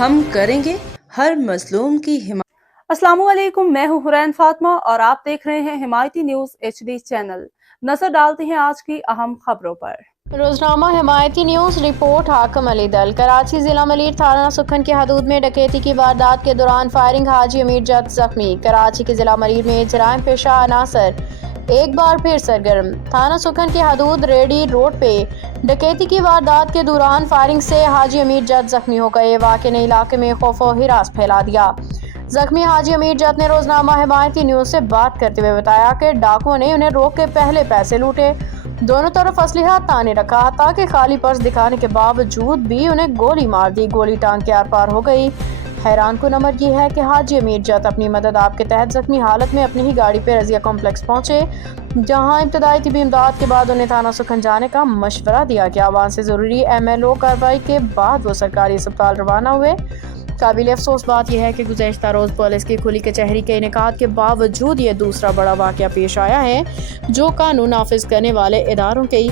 हम करेंगे हर मजलूम की हिमायत। अस्सलामुअलैकुम, मैं हूं हुरैन फातिमा और आप देख रहे हैं हिमायती न्यूज HD चैनल। नजर डालते हैं आज की अहम खबरों पर। रोजनामा हिमायती न्यूज रिपोर्ट। हाकिम अली दल। कराची जिला मलिर थाना सुखन की हदूद में डकैती की वारदात के दौरान फायरिंग, हाजी अमीर जद जख्मी। कराची के जिला मलिर में जराइम पेशा अनासर एक बार फिर सरगर्म। थाना सुखन की हदूद रेडी रोड पे डकैती की वारदात के दौरान फायरिंग से हाजी अमीर जद जख्मी हो गए। वाक़े ने इलाके में खौफ और हिरास फैला दिया। जख्मी हाजी अमीर जद ने रोजनामा हिमायती न्यूज से बात करते हुए बताया कि डाकुओं ने उन्हें रोक के पहले पैसे लूटे, दोनों तरफ असलिहा ताने रखा ताकि खाली पर्स दिखाने के बावजूद भी उन्हें गोली मार दी। गोली टांग के आर पार हो गई। हैरान कुन अमर यह है कि हाजी अमीर जद अपनी मदद आप के तहत जख्मी हालत में अपनी ही गाड़ी पर रजिया कॉम्प्लेक्स पहुंचे, जहां इब्तदाई तिबी इमदाद के बाद उन्हें थाना सुखन जाने का मशवरा दिया गया। आवाम से जरूरी MLO कार्रवाई के बाद वो सरकारी अस्पताल रवाना हुए। काबिल अफसोस बात यह है कि गुज़श्ता रोज़ पुलिस की खुली कचहरी के इनेकाद के बावजूद ये दूसरा बड़ा वाक़या पेश आया है जो कानून नाफिज करने वाले इदारों की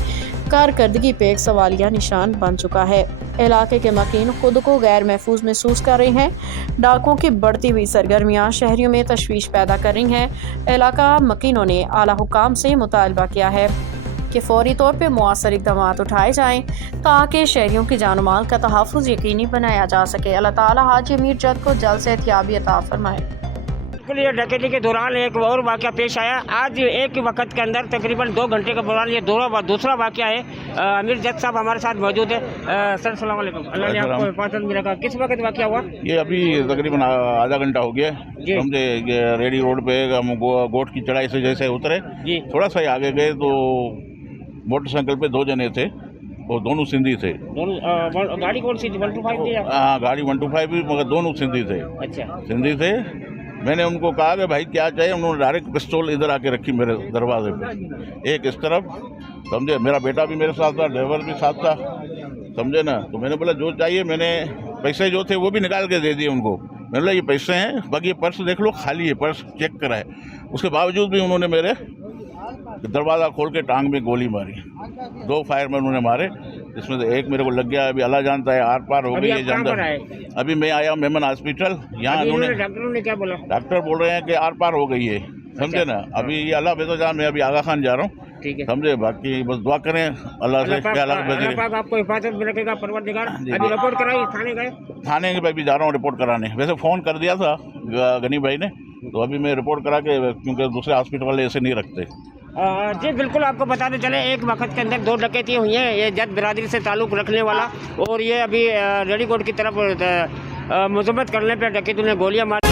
कारकर्दगी पे एक सवालिया निशान बन चुका है। इलाके के मकीन खुद को गैर महफूज महसूस कर रहे हैं। डाकुओं की बढ़ती हुई सरगर्मियाँ शहरियों में तशवीश पैदा कर रही हैं। इलाका मकीनों ने आला हुकाम से मुतालबा किया है कि फौरी तौर पर मुआसर इक़दाम उठाए जाएँ ताकि शहरियों की जान माल का तहफ़्फ़ुज़ यकीनी बनाया जा सके। अल्लाह ताला हाजी अमीर जद को जल्द से एहतियाबी अता फरमाए। ये डकैती के दौरान एक और वाक़या पेश आया। आज एक वक्त के अंदर तकरीबन 2 घंटे के दौरान ये दूसरा वाक़या है। अमीर जद साहब हमारे साथ मौजूद है। सर अस्सलाम वालेकुम। अल्लाह ने आपको हिफाजत में रखा। किस वक्त वाक़या हुआ? ये अभी तकरीबन आधा घंटा हो गया समझे। रेडी रोड पे हम गोट की चढ़ाई से जैसे उतरे, थोड़ा सा ही आगे गए तो मोटरसाइकिल पे 2 जने थे, वो दोनों सिंधी थे। गाड़ी कौन सी थी? 125 थी? हाँ, गाड़ी 125 भी, मगर दोनों सिंधी थे। अच्छा, सिंधी थे। मैंने उनको कहा कि भाई क्या चाहिए, उन्होंने डायरेक्ट पिस्तौल इधर आके रखी मेरे दरवाजे पे, एक इस तरफ समझे। मेरा बेटा भी मेरे साथ था, ड्राइवर भी साथ था समझे ना। तो मैंने बोला जो चाहिए, मैंने पैसे जो थे वो भी निकाल के दे दिए उनको। मैंने बोला ये पैसे हैं, बाकी ये पर्स देख लो खाली है, पर्स चेक करा है। उसके बावजूद भी उन्होंने मेरे दरवाज़ा खोल के टांग में गोली मारी। 2 फायर में उन्होंने मारे, इसमें से एक मेरे को लग गया। अभी अल्लाह जानता है, आर पार हो गई है जानता। अभी मैं आया मेमन हॉस्पिटल, यहाँ डॉक्टरों ने क्या बोला? डॉक्टर बोल रहे हैं कि आर पार हो गई है समझे ना। अभी ये अल्लाह बेतो जान, मैं अभी आगा खान जा रहा हूँ समझे। बाकी बस दुआ करें अल्लाह से क्या आपको हिफाजत में रखेगा परवरदिगार। अभी रिपोर्ट कराई? थाने गए? थाने के भी जा रहा हूँ रिपोर्ट कराने। वैसे फ़ोन कर दिया था गनी भाई ने, तो अभी मैं रिपोर्ट करा के, क्योंकि दूसरे हॉस्पिटल वाले ऐसे नहीं रखते। जी बिल्कुल, आपको बताते चले एक वक्त के अंदर 2 डकैती हुई हैं। ये जद बिरादरी से ताल्लुक़ रखने वाला और ये अभी रेडी कोट की तरफ मजम्मत करने पर डकैतों ने गोलियां मारी।